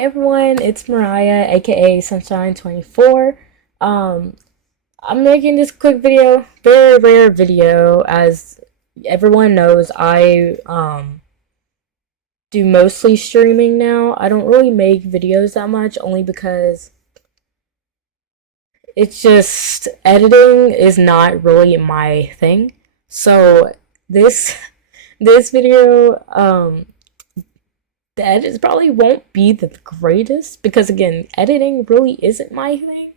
everyone, it's Mariah, aka Sunshine24. I'm making this quick video, very rare video, as everyone knows. I do mostly streaming now. I don't really make videos that much, only because it's just editing is not really my thing. So this this video, the edits probably won't be the greatest because, again, editing really isn't my thing,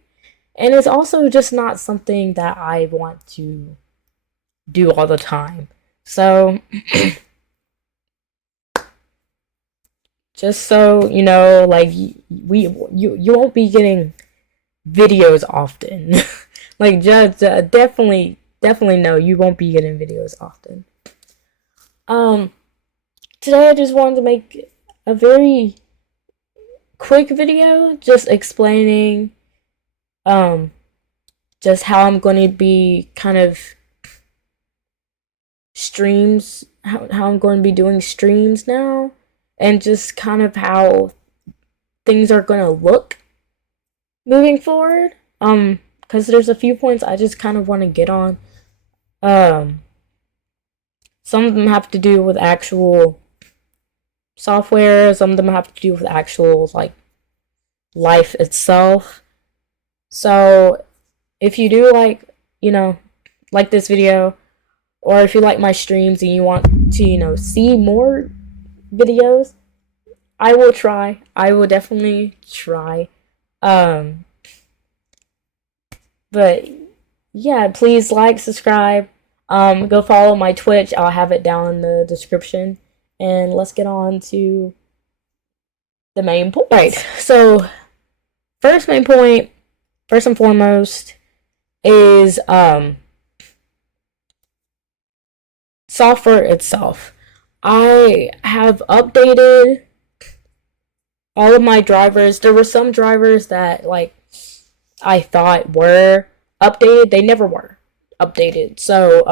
and it's also just not something that I want to do all the time. So just so you know, like, you won't be getting videos often. Like, just definitely no, you won't be getting videos often. Um, Today I just wanted to make a very quick video, just explaining um just how I'm going to be kind of streams, how I'm going to be doing streams now, and just kind of how things are going to look moving forward. Because there's a few points I just kind of want to get on. Some of them have to do with actual software, some of them have to do with actual, like, life itself. So if you do like this video, or if you like my streams and you want to, see more videos, I will try. I will definitely try. But yeah, please like, subscribe, go follow my Twitch. I'll have it down in the description. And let's get on to the main point. Right, so first main point, first and foremost, is software itself. I have updated all of my drivers. There were some drivers that, like, I thought were updated. They never were updated. So,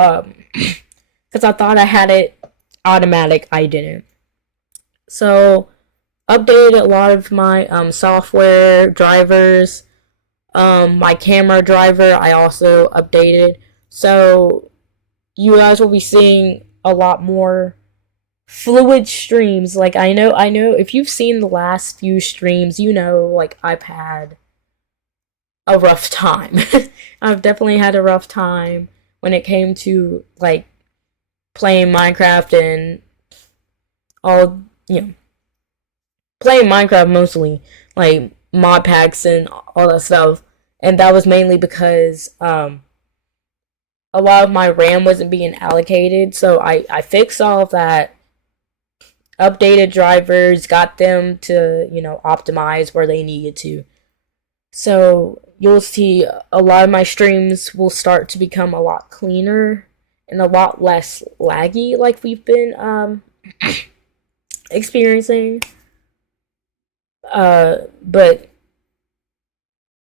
because I thought I had it automatic, I didn't. So, updated a lot of my software drivers. My camera driver I also updated. So you guys will be seeing a lot more fluid streams. Like, I know if you've seen the last few streams, like, I've had a rough time. I've definitely had a rough time when it came to, like, playing Minecraft and all, playing Minecraft mostly, like mod packs and all that stuff. And that was mainly because a lot of my RAM wasn't being allocated. So I fixed all of that, updated drivers, got them to, optimize where they needed to. So you'll see a lot of my streams will start to become a lot cleaner and a lot less laggy, like we've been experiencing. But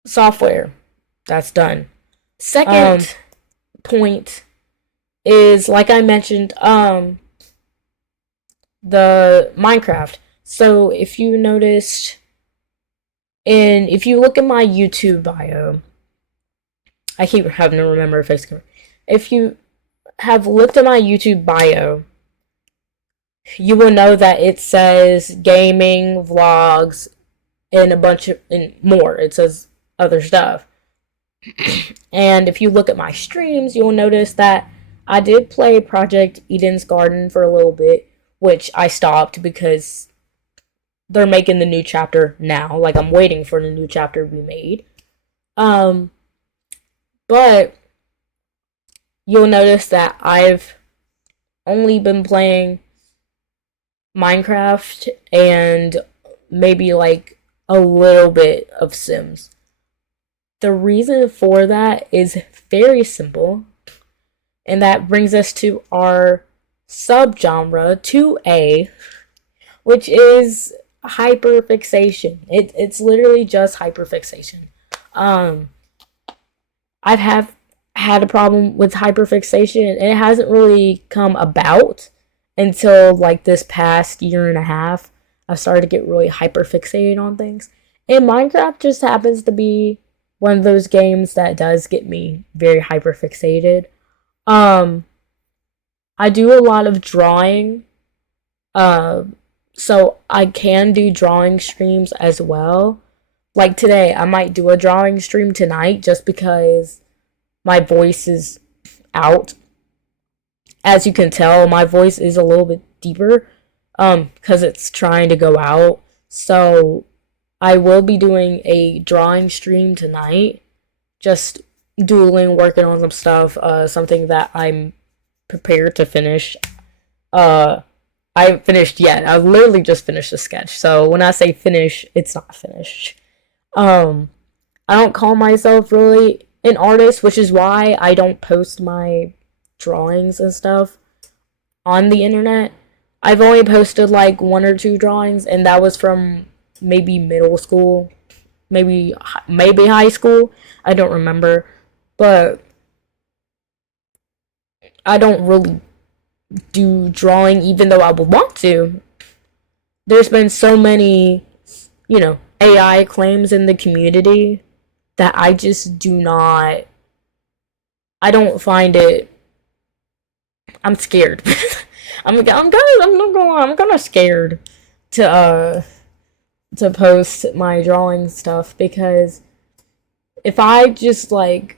software, that's done. Second point is, like I mentioned, the Minecraft. So if you noticed, and if you look at my YouTube bio, I keep having to remember if it's correct. If you have looked at my YouTube bio, you will know that it says gaming, vlogs, and a bunch of and more. It says other stuff. And if you look at my streams, you'll notice that I did play Project Eden's Garden for a little bit, which I stopped because they're making the new chapter now. Like, I'm waiting for the new chapter to be made. But you'll notice that I've only been playing Minecraft and maybe, like, a little bit of Sims. The reason for that is very simple, and that brings us to our subgenre 2A, which is hyperfixation. It's literally just hyperfixation. I've had a problem with hyperfixation, and it hasn't really come about until, like, this past year and a half. I've started to get really hyper fixated on things. And Minecraft just happens to be one of those games that does get me very hyper fixated. Um, I do a lot of drawing. Uh, so I can do drawing streams as well. Like today, I might do a drawing stream tonight just because my voice is out. As you can tell, my voice is a little bit deeper because it's trying to go out. So I will be doing a drawing stream tonight, just doodling, working on some stuff, something that I'm prepared to finish. Uh, I haven't finished yet. I've literally just finished the sketch. So when I say finish, it's not finished. Um, I don't call myself really an artist, which is why I don't post my drawings and stuff on the internet. I've only posted like one or two drawings, and that was from maybe middle school, maybe high school. I don't remember, but I don't really do drawing, even though I would want to. There's been so many, AI claims in the community that I just do not. I don't find it. I'm scared. I'm kind of scared to to post my drawing stuff because if I just like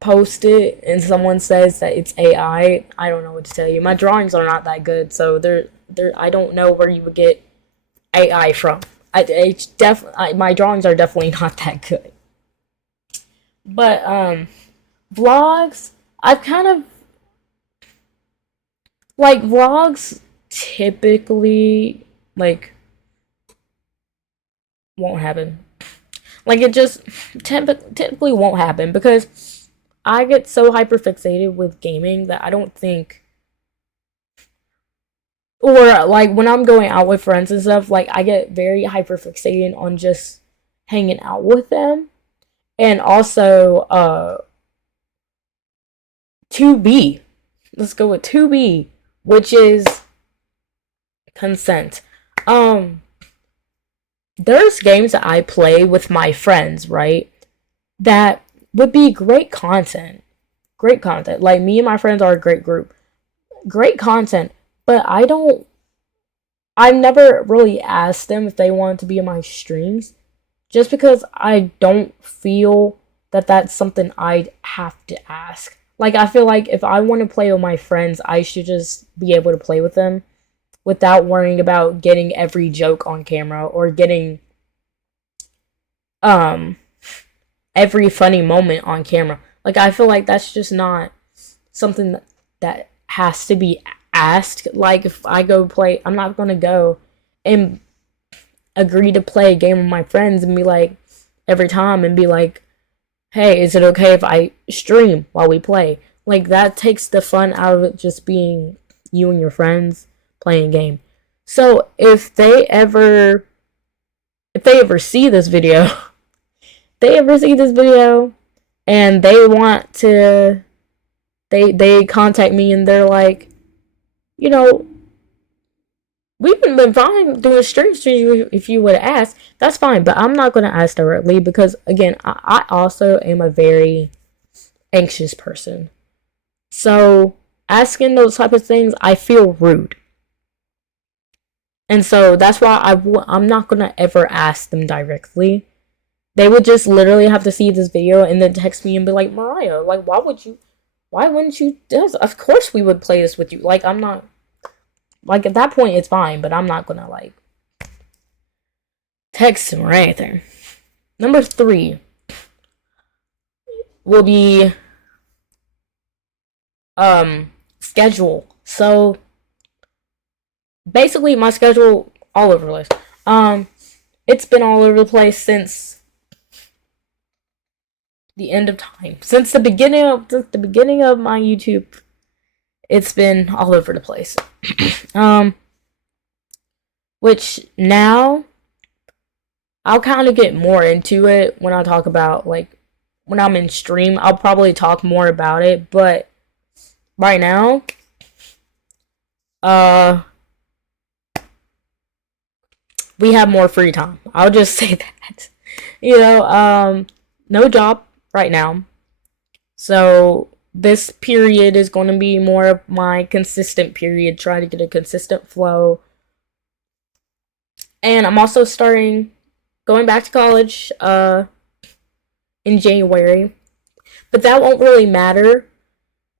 post it and someone says that it's I don't know what to tell you. My drawings are not that good, so I don't know where you would get AI from. My drawings are definitely not that good. But vlogs, I've kind of like vlogs typically like won't happen. Like it just typically won't happen because I get so hyperfixated with gaming that I don't think, or like when I'm going out with friends and stuff, like I get very hyperfixated on just hanging out with them. And also 2B. Let's go with 2B, which is consent. Um there's games that I play with my friends, right? That would be great content. Great content. Like me and my friends are a great group. Great content. But I've never really asked them if they wanted to be in my streams just because I don't feel that that's something I'd have to ask. Like I feel like if I want to play with my friends, I should just be able to play with them without worrying about getting every joke on camera or getting um every funny moment on camera. Like I feel like that's just not something that has to be asked. Like if I go play, I'm not gonna go and agree to play a game with my friends and be like every time and be like, hey, is it okay if I stream while we play? Like that takes the fun out of it just being you and your friends playing a game. So if they ever see this video, they ever see this video and they want to they contact me and they're like, you know, we've been fine doing streams if you would ask. That's fine, but I'm not gonna ask directly because again, I also am a very anxious person. So asking those type of things, I feel rude. And so that's why I'm not gonna ever ask them directly. They would just literally have to see this video and then text me and be like, Mariah, like, why wouldn't you do this? Of course we would play this with you. Like, I'm not, like, at that point it's fine, but I'm not gonna, like, text him or anything. Number 3 will be, schedule. So, basically my schedule all over the place. It's been all over the place since the end of time. Since the beginning of my YouTube, it's been all over the place. Which now I'll kind of get more into it when I talk about like when I'm in stream. I'll probably talk more about it, but right now, uh, we have more free time. I'll just say that. No job right now. So this period is going to be more of my consistent period, try to get a consistent flow. And I'm also going back to college in January. But that won't really matter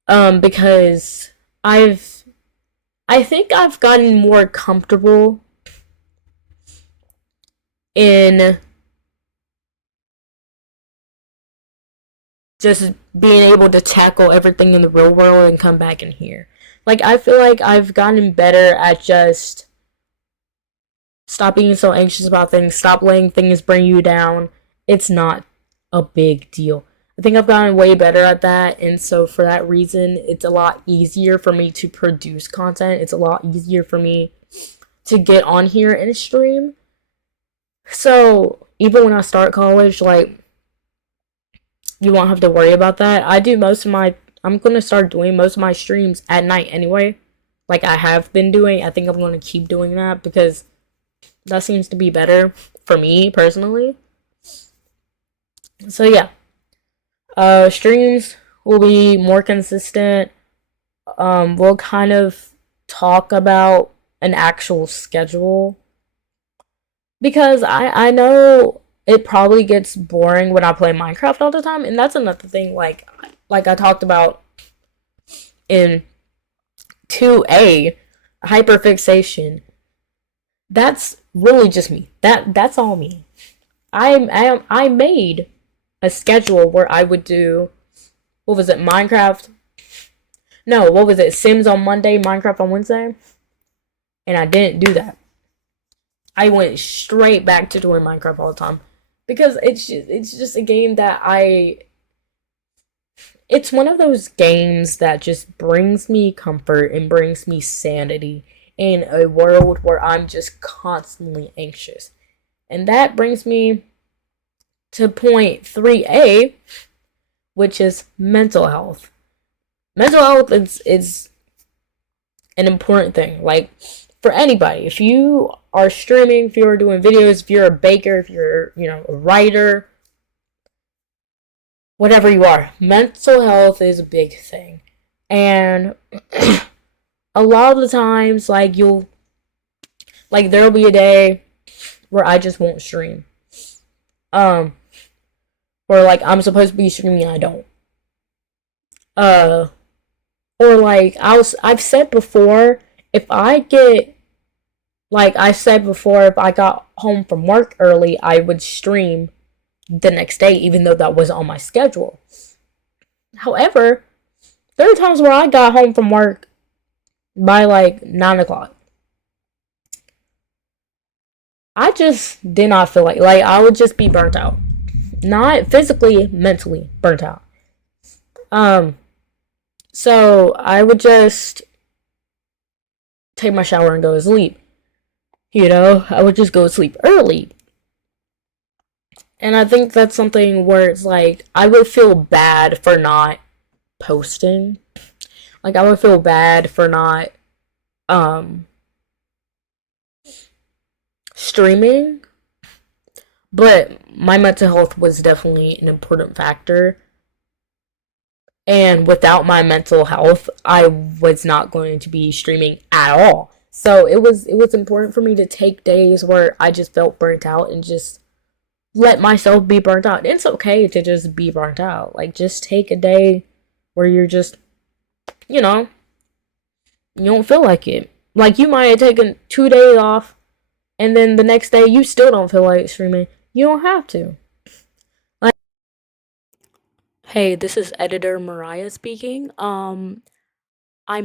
because I think I've gotten more comfortable in just being able to tackle everything in the real world and come back in here. Like, I feel like I've gotten better at just stop being so anxious about things, stop letting things bring you down. It's not a big deal. I think I've gotten way better at that, and so for that reason, it's a lot easier for me to produce content. It's a lot easier for me to get on here and stream. So, even when I start college, like, you won't have to worry about that. I'm going to start doing most of my streams at night anyway. Like I have been doing. I think I'm going to keep doing that because that seems to be better for me personally. So yeah. Streams will be more consistent. We'll kind of talk about an actual schedule because I know it probably gets boring when I play Minecraft all the time, and that's another thing. Like I talked about in 2A, hyperfixation. That's really just me. That's all me. I made a schedule where I would do, what was it, Minecraft? No, what was it? Sims on Monday, Minecraft on Wednesday, and I didn't do that. I went straight back to doing Minecraft all the time because it's just a game that it's one of those games that just brings me comfort and brings me sanity in a world where I'm just constantly anxious. And that brings me to point 3A, which is mental health. Mental health is an important thing. Like, for anybody, if you are streaming, if you're doing videos, if you're a baker, if you're, a writer, whatever you are, mental health is a big thing. And a lot of the times, there'll be a day where I just won't stream. Or I'm supposed to be streaming and I don't. Or I've said before, if I got home from work early, I would stream the next day, even though that wasn't on my schedule. However, there are times where I got home from work by 9 o'clock. I just did not feel like I would just be burnt out. Not physically, mentally burnt out. So I would just take my shower and go to sleep. I would just go to sleep early. And I think that's something where it's I would feel bad for not posting. I would feel bad for not streaming. But my mental health was definitely an important factor. And without my mental health, I was not going to be streaming at all. So it was important for me to take days where I just felt burnt out and just let myself be burnt out. It's okay to just be burnt out. Just take a day where you're just, you don't feel like it. You might have taken 2 days off, and then the next day you still don't feel like streaming. You don't have to. Hey, this is editor Mariah speaking. I'm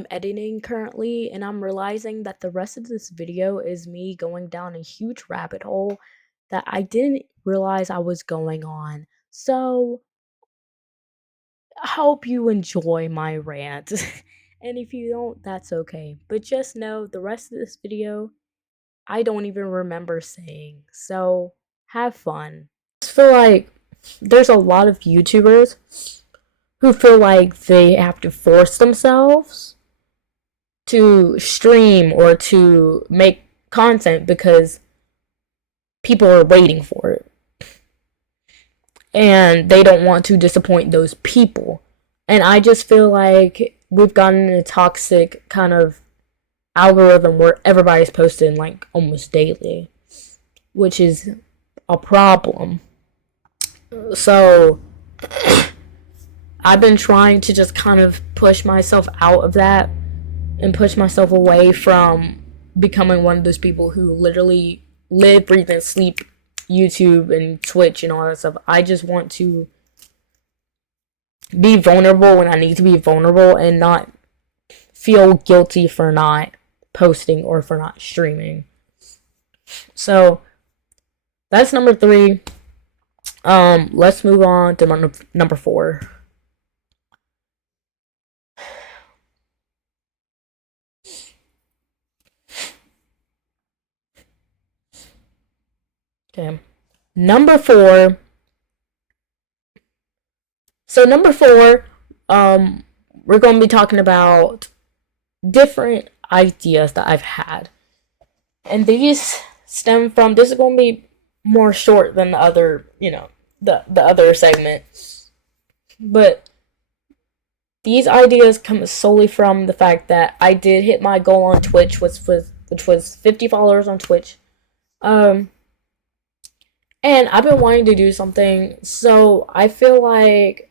editing currently, and I'm realizing that the rest of this video is me going down a huge rabbit hole that I didn't realize I was going on. So, I hope you enjoy my rant. And if you don't, that's okay. But just know the rest of this video, I don't even remember saying. So, have fun. I just feel like there's a lot of YouTubers who feel like they have to force themselves to stream or to make content because people are waiting for it. And they don't want to disappoint those people. And I just feel like we've gotten a toxic kind of algorithm where everybody's posting like almost daily, which is a problem. So I've been trying to just kind of push myself out of that and push myself away from becoming one of those people who literally live, breathe, and sleep YouTube and Twitch and all that stuff. I just want to be vulnerable when I need to be vulnerable and not feel guilty for not posting or for not streaming. So that's number 3. Let's move on to number 4. Okay. Number 4. So number 4, we're going to be talking about different ideas that I've had. And these stem from, this is going to be more short than the other, the other segment. But these ideas come solely from the fact that I did hit my goal on Twitch, which was 50 followers on Twitch. And I've been wanting to do something, so I feel like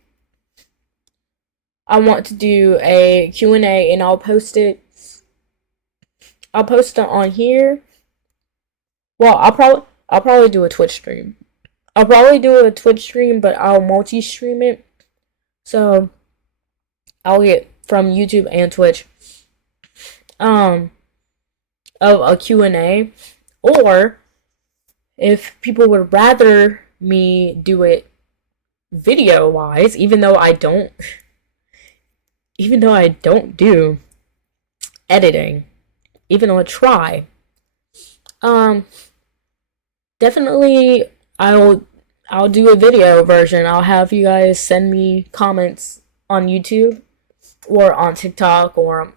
I want to do a Q&A, and I'll post it. I'll post it on here. Well, I'll probably do a Twitch stream. I'll probably do a Twitch stream, but I'll multi-stream it. So I'll get from YouTube and Twitch of a Q&A, or if people would rather me do it video wise, even though I don't do editing, even though I try, definitely I'll do a video version. I'll have you guys send me comments on YouTube or on TikTok or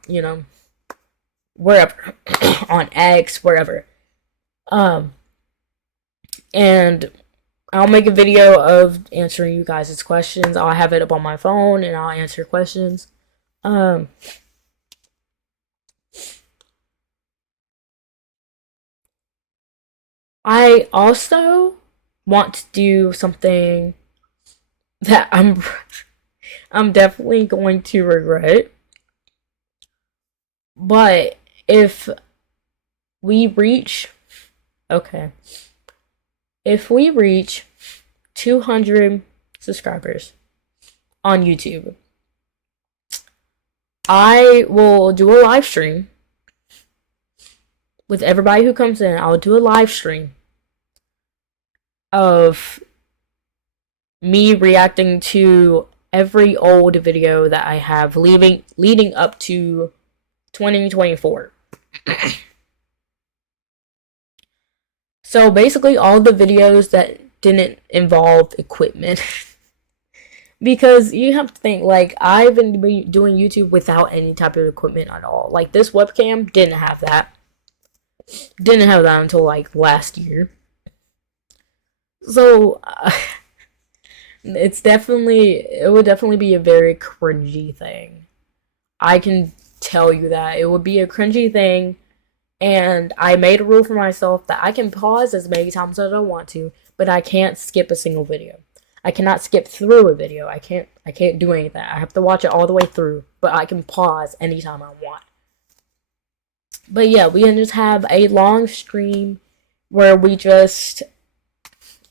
wherever on X, wherever. And I'll make a video of answering you guys' questions. I'll have it up on my phone and I'll answer questions. I also want to do something that I'm definitely going to regret. But if we reach 200 subscribers on YouTube, I will do a live stream with everybody who comes in. I'll do a live stream of me reacting to every old video that I have leading up to 2024. So basically all the videos that didn't involve equipment. Because you have to think, like, I've been doing YouTube without any type of equipment at all. Like, this webcam didn't have that. Didn't have that until, like, last year. So, it would definitely be a very cringy thing. I can tell you that. It would be a cringy thing. And I made a rule for myself that I can pause as many times as I want to, but I can't skip a single video. I cannot skip through a video. I can't do anything. I have to watch it all the way through, but I can pause anytime I want. But yeah, we can just have a long stream where we just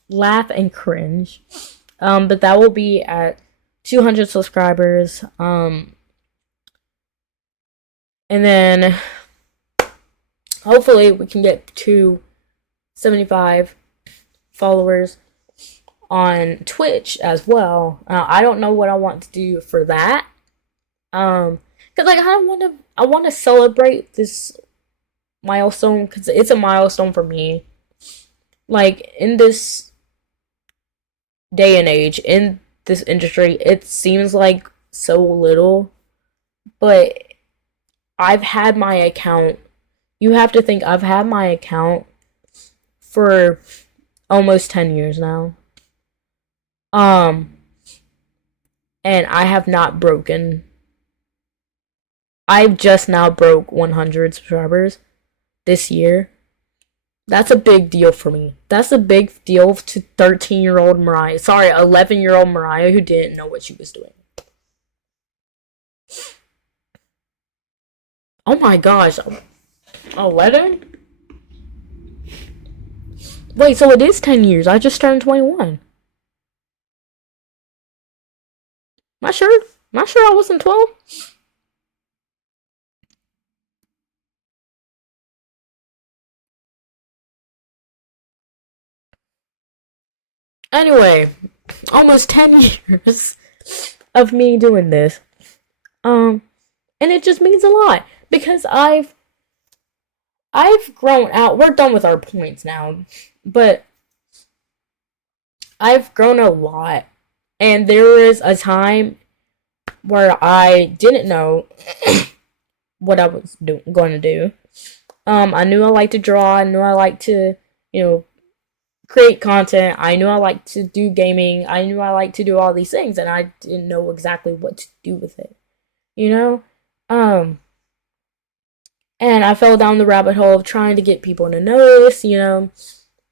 laugh and cringe. But that will be at 200 subscribers. And then hopefully we can get to 75 followers on Twitch as well. I don't know what I want to do for that. Cause like I want to celebrate this milestone, cause it's a milestone for me. Like in this day and age, in this industry, it seems like so little, but I've had my account. You have to think I've had my account for almost 10 years now. Um, and I have not broken. I've just now broke 100 subscribers this year. That's a big deal for me. That's a big deal to 13-year-old Mariah. Sorry, 11-year-old Mariah who didn't know what she was doing. Oh my gosh. 11? Wait, so it is 10 years. I just turned 21. Not sure. Not sure I wasn't 12. Anyway, almost 10 years of me doing this. Um, and it just means a lot because I've grown out. We're done with our points now, but I've grown a lot. And there was a time where I didn't know what I was going to do. I knew I liked to draw. I knew I liked to, you know, create content. I knew I liked to do gaming. I knew I liked to do all these things, and I didn't know exactly what to do with it. You know, um, and I fell down the rabbit hole of trying to get people to notice.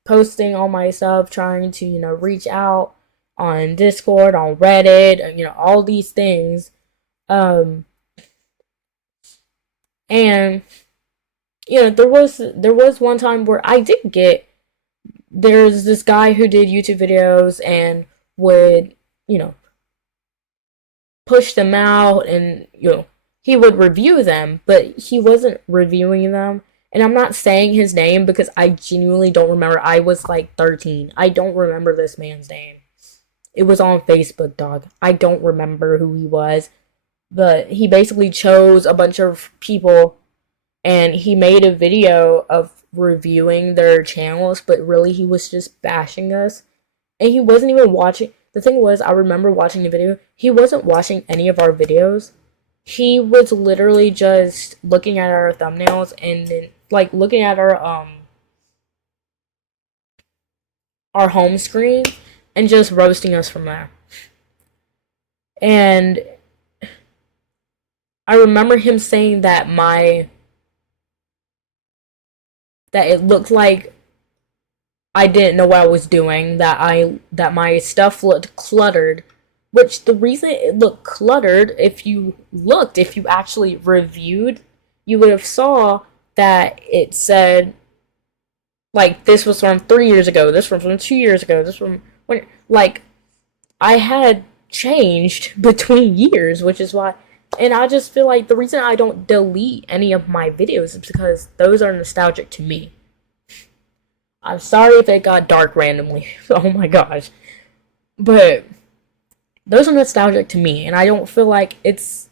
Posting all my stuff, trying to reach out on Discord, on Reddit, all these things. Um, and there was one time where I did get there's this guy who did YouTube videos and would, push them out and, he would review them, but he wasn't reviewing them. And I'm not saying his name because I genuinely don't remember. I was like 13. I don't remember this man's name. It was on Facebook, dog. I don't remember who he was. But he basically chose a bunch of people and he made a video of reviewing their channels, but really he was just bashing us. And he wasn't even watching. The thing was, I remember watching the video. He wasn't watching any of our videos. He was literally just looking at our thumbnails and then like looking at our home screen and just roasting us from there. And I remember him saying that it looked like I didn't know what I was doing, that my stuff looked cluttered, which the reason it looked cluttered, if you actually reviewed, you would have saw that it said like this was from 3 years ago, this was from 2 years ago, this from when like I had changed between years, which is why. And I just feel like the reason I don't delete any of my videos is because those are nostalgic to me. I'm sorry if it got dark randomly. Oh my gosh. But those are nostalgic to me, and I don't feel like it's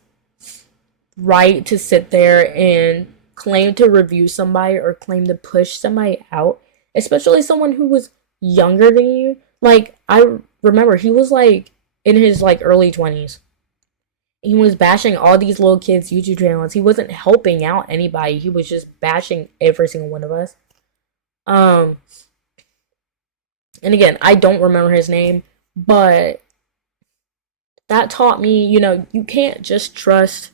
right to sit there and claim to review somebody or claim to push somebody out, especially someone who was younger than you. Like, I remember he was like in his like early 20s. He was bashing all these little kids' YouTube channels. He wasn't helping out anybody. He was just bashing every single one of us. Um, and again, I don't remember his name, but that taught me, you can't just trust.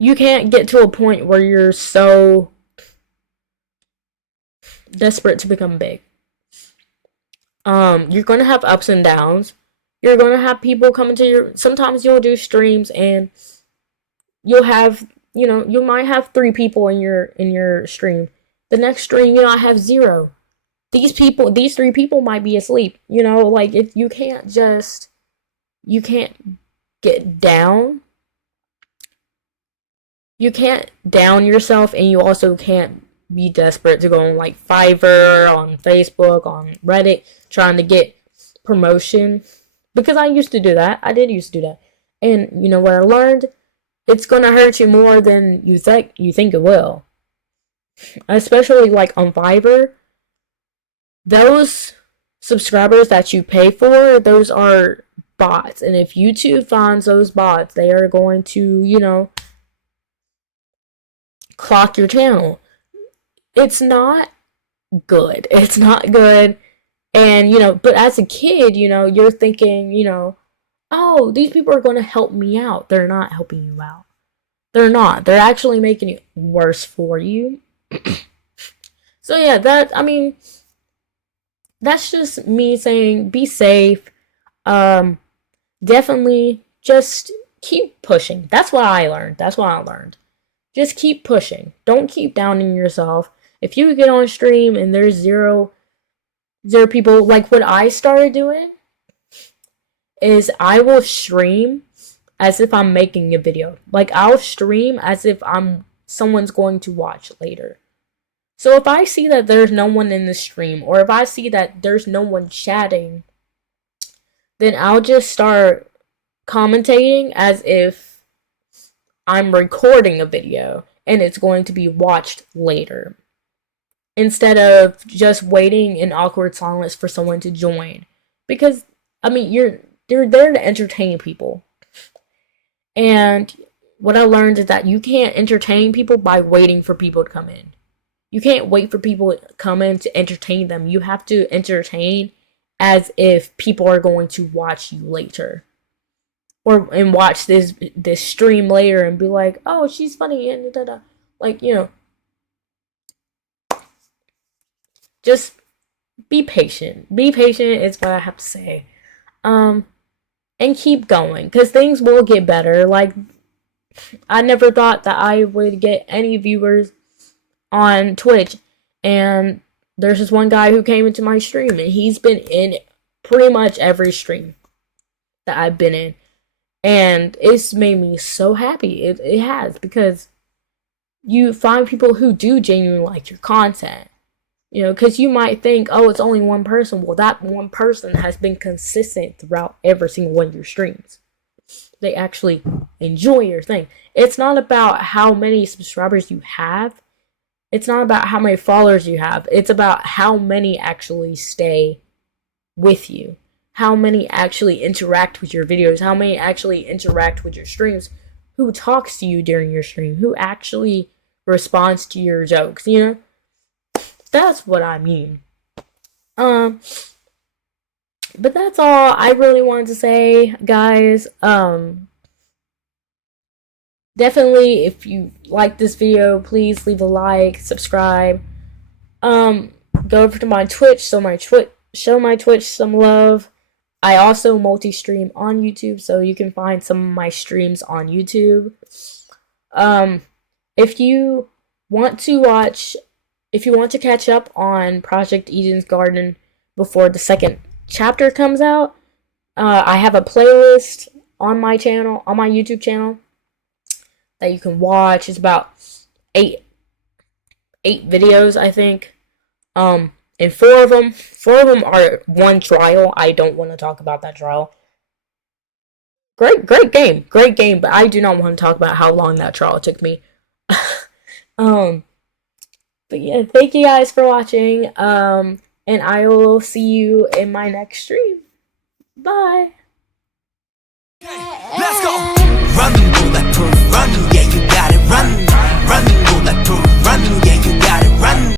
You can't get to a point where you're so desperate to become big. You're gonna have ups and downs. You're gonna have people coming to your. Sometimes you'll do streams and you'll have, you might have 3 people in your stream. The next stream, I have 0. These 3 people might be asleep. Like if you can't get down. You can't down yourself, and you also can't be desperate to go on like Fiverr, on Facebook, on Reddit, trying to get promotion. Because I used to do that. I did used to do that. And you know what I learned? It's gonna hurt you more than you think it will. Especially like on Fiverr. Those subscribers that you pay for, those are bots. And if YouTube finds those bots, they are going to, clock your channel. It's not good. It's not good. And, but as a kid, you're thinking, oh, these people are going to help me out. They're not helping you out. They're not. They're actually making it worse for you. So, yeah, that's just me saying be safe. Um, Definitely just keep pushing. That's what I learned. Just keep pushing. Don't keep downing yourself. If you get on stream and there's zero people, like what I started doing is I will stream as if I'm making a video. Like I'll stream as if someone's going to watch later. So if I see that there's no one in the stream, or if I see that there's no one chatting, then I'll just start commentating as if I'm recording a video and it's going to be watched later, instead of just waiting in awkward silence for someone to join. Because you're there to entertain people. And what I learned is that you can't entertain people by waiting for people to come in. You can't wait for people to come in to entertain them. You have to entertain as if people are going to watch you later. And watch this stream later and be like, oh, she's funny, and da-da. Like, just be patient. Be patient is what I have to say. And keep going, because things will get better. Like, I never thought that I would get any viewers on Twitch, and there's this one guy who came into my stream, and he's been in pretty much every stream that I've been in. And it's made me so happy. It has, because you find people who do genuinely like your content. Because you might think, oh, it's only one person. Well, that one person has been consistent throughout every single one of your streams. They actually enjoy your thing. It's not about how many subscribers you have. It's not about how many followers you have. It's about how many actually stay with you. How many actually interact with your videos. How many actually interact with your streams. Who talks to you during your stream. Who actually responds to your jokes, That's what I mean. But that's all I really wanted to say, guys. Definitely, if you like this video, please leave a like, subscribe. Go over to my Twitch, show my Twitch some love. I also multi-stream on YouTube, so you can find some of my streams on YouTube. If you want to catch up on Project Eden's Garden before the second chapter comes out, I have a playlist on my YouTube channel that you can watch. It's about eight videos, I think. And four of them are one trial. I don't want to talk about that trial. Great game, but I do not want to talk about how long that trial took me. But yeah, thank you guys for watching. And I will see you in my next stream. Bye. Let's go. Run, bulletproof, run, yeah, you got it, run, bulletproof, run, yeah, you got it, run.